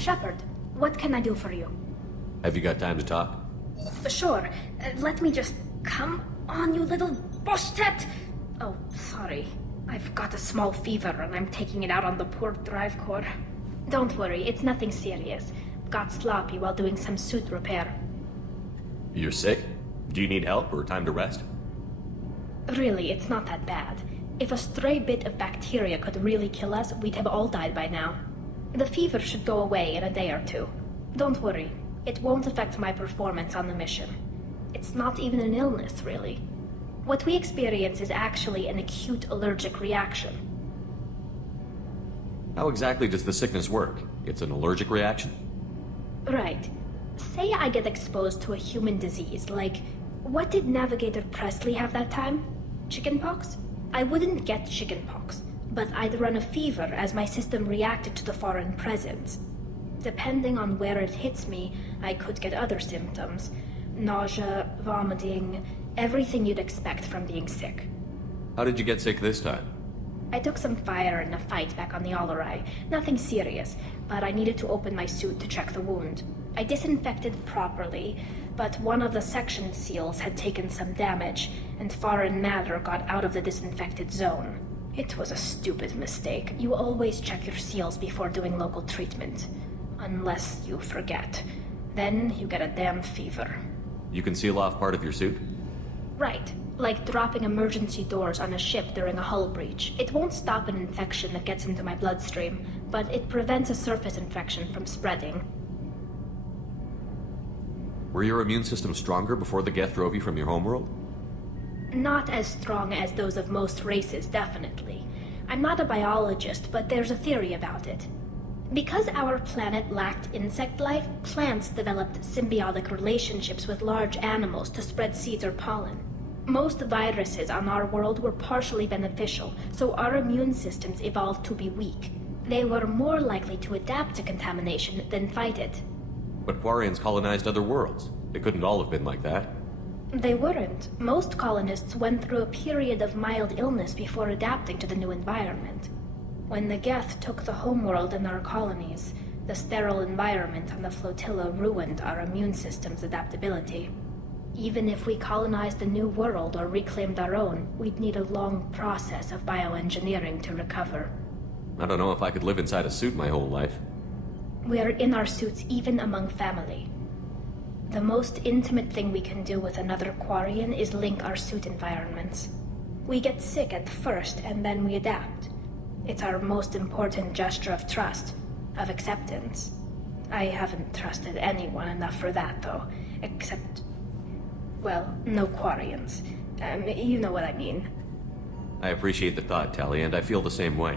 Shepard, what can I do for you? Have you got time to talk? Sure. Let me just... Come on, you little bushtet! Oh, sorry. I've got a small fever and I'm taking it out on the poor drive core. Don't worry, it's nothing serious. Got sloppy while doing some suit repair. You're sick? Do you need help or time to rest? Really, it's not that bad. If a stray bit of bacteria could really kill us, we'd have all died by now. The fever should go away in a day or two. Don't worry, it won't affect my performance on the mission. It's not even an illness, really. What we experience is actually an acute allergic reaction. How exactly does the sickness work? It's an allergic reaction? Right. Say I get exposed to a human disease, like... What did Navigator Presley have that time? Chickenpox? I wouldn't get chickenpox, but I'd run a fever as my system reacted to the foreign presence. Depending on where it hits me, I could get other symptoms. Nausea, vomiting, everything you'd expect from being sick. How did you get sick this time? I took some fire in a fight back on the Olorai. Nothing serious, but I needed to open my suit to check the wound. I disinfected properly, but one of the section seals had taken some damage, and foreign matter got out of the disinfected zone. It was a stupid mistake. You always check your seals before doing local treatment. Unless you forget. Then you get a damn fever. You can seal off part of your suit? Right. Like dropping emergency doors on a ship during a hull breach. It won't stop an infection that gets into my bloodstream, but it prevents a surface infection from spreading. Were your immune system stronger before the Geth drove you from your homeworld? Not as strong as those of most races, definitely. I'm not a biologist, but there's a theory about it. Because our planet lacked insect life, plants developed symbiotic relationships with large animals to spread seeds or pollen. Most viruses on our world were partially beneficial, so our immune systems evolved to be weak. They were more likely to adapt to contamination than fight it. But Quarians colonized other worlds. They couldn't all have been like that. They weren't. Most colonists went through a period of mild illness before adapting to the new environment. When the Geth took the homeworld and our colonies, the sterile environment on the flotilla ruined our immune system's adaptability. Even if we colonized the new world or reclaimed our own, we'd need a long process of bioengineering to recover. I don't know if I could live inside a suit my whole life. We're in our suits even among family. The most intimate thing we can do with another Quarian is link our suit environments. We get sick at first and then we adapt. It's our most important gesture of trust, of acceptance. I haven't trusted anyone enough for that, though, except... well, no Quarians. You know what I mean. I appreciate the thought, Tali, and I feel the same way.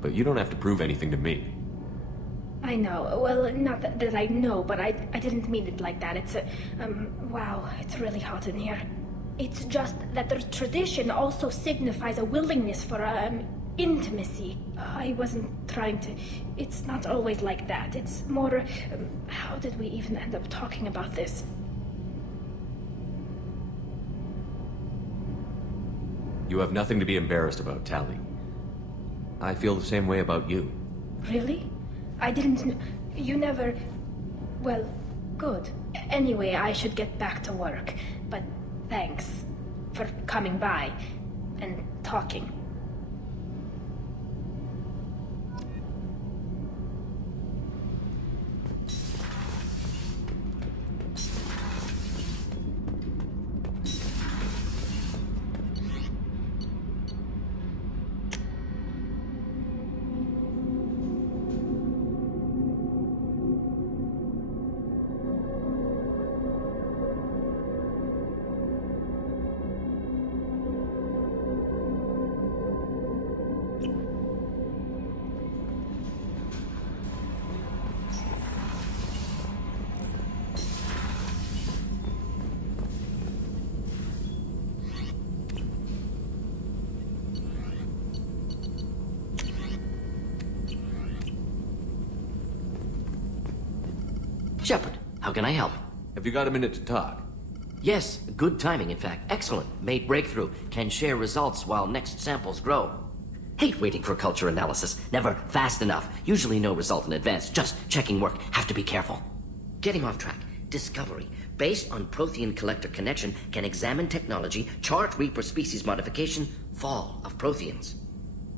But you don't have to prove anything to me. I know. Well, not that I know, but I didn't mean it like that. It's a... wow, it's really hot in here. It's just that the tradition also signifies a willingness for, intimacy. I wasn't trying to... It's not always like that. It's more... how did we even end up talking about this? You have nothing to be embarrassed about, Tali. I feel the same way about you. Really? I didn't... You never... Well, good. Anyway, I should get back to work. But thanks for coming by and talking. Shepard, how can I help? Have you got a minute to talk? Yes, good timing, in fact. Excellent. Made breakthrough. Can share results while next samples grow. Hate waiting for culture analysis. Never fast enough. Usually no result in advance. Just checking work. Have to be careful. Getting off track. Discovery. Based on Prothean collector connection, can examine technology, chart Reaper species modification, fall of Protheans.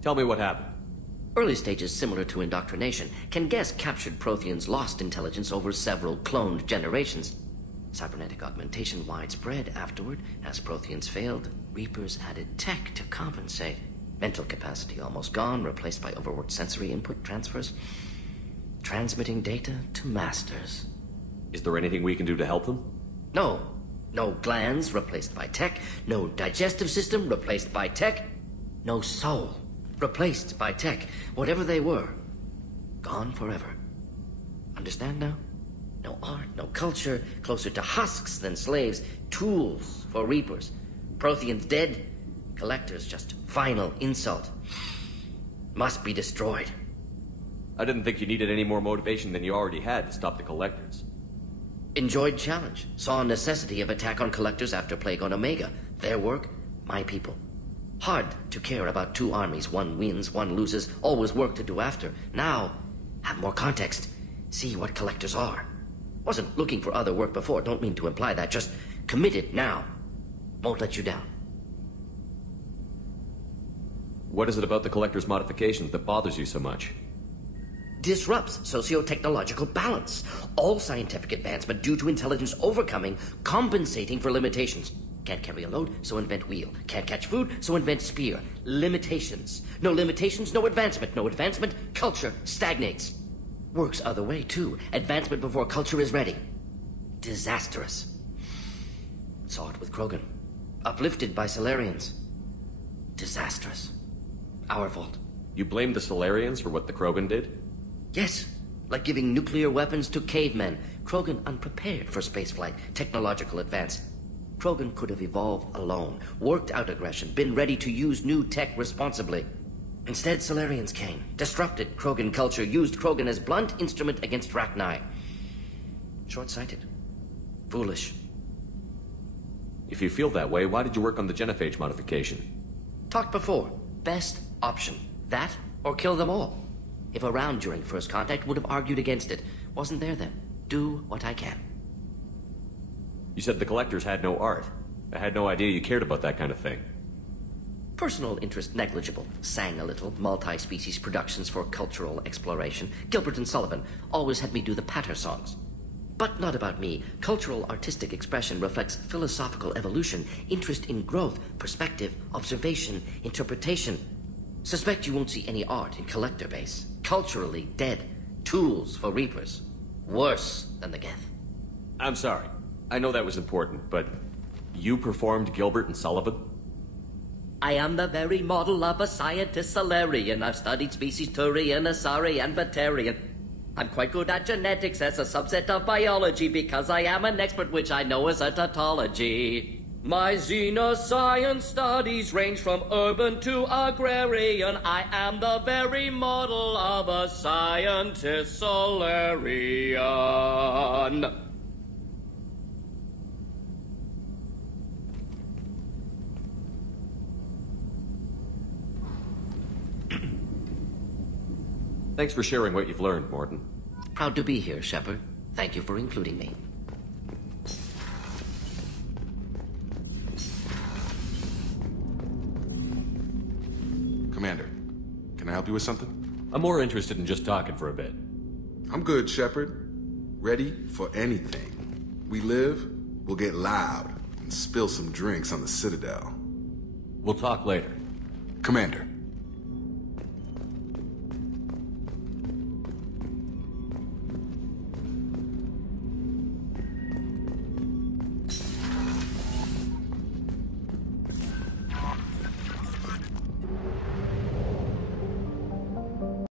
Tell me what happened. Early stages similar to indoctrination. Can guess captured Protheans lost intelligence over several cloned generations. Cybernetic augmentation widespread afterward. As Protheans failed, Reapers added tech to compensate. Mental capacity almost gone, replaced by overworked sensory input transfers. Transmitting data to masters. Is there anything we can do to help them? No. No glands replaced by tech. No digestive system replaced by tech. No soul replaced by tech. Whatever they were, gone forever. Understand now? No art, no culture, closer to husks than slaves. Tools for Reapers. Protheans dead. Collectors just final insult. Must be destroyed. I didn't think you needed any more motivation than you already had to stop the Collectors. Enjoyed challenge. Saw necessity of attack on Collectors after Plague on Omega. Their work, my people. Hard to care about two armies. One wins, one loses. Always work to do after. Now, have more context. See what Collectors are. Wasn't looking for other work before. Don't mean to imply that. Just committed now. Won't let you down. What is it about the Collector's modifications that bothers you so much? Disrupts socio-technological balance. All scientific advancement due to intelligence overcoming, compensating for limitations. Can't carry a load, so invent wheel. Can't catch food, so invent spear. Limitations. No limitations, no advancement. No advancement, culture stagnates. Works other way, too. Advancement before culture is ready. Disastrous. Saw it with Krogan. Uplifted by Solarians. Disastrous. Our fault. You blame the Solarians for what the Krogan did? Yes. Like giving nuclear weapons to cavemen. Krogan unprepared for spaceflight. Technological advance. Krogan could have evolved alone. Worked out aggression. Been ready to use new tech responsibly. Instead, Solarians came. Disrupted Krogan culture. Used Krogan as blunt instrument against Rachni. Short-sighted. Foolish. If you feel that way, why did you work on the genophage modification? Talked before. Best option. That, or kill them all. If around during first contact, would have argued against it. Wasn't there then. Do what I can. You said the Collectors had no art. I had no idea you cared about that kind of thing. Personal interest negligible. Sang a little. Multi-species productions for cultural exploration. Gilbert and Sullivan always had me do the patter songs. But not about me. Cultural artistic expression reflects philosophical evolution, interest in growth, perspective, observation, interpretation. Suspect you won't see any art in Collector base. Culturally dead. Tools for Reapers. Worse than the Geth. I'm sorry. I know that was important, but you performed Gilbert and Sullivan? I am the very model of a scientist Solarian. I've studied species Turian, Asari, and Batarian. I'm quite good at genetics as a subset of biology because I am an expert, which I know is a tautology. My xenoscience studies range from urban to agrarian. I am the very model of a scientist Solarian. Thanks for sharing what you've learned, Morton. Proud to be here, Shepard. Thank you for including me. Commander, can I help you with something? I'm more interested in just talking for a bit. I'm good, Shepard. Ready for anything. We live, we'll get loud, and spill some drinks on the Citadel. We'll talk later. Commander.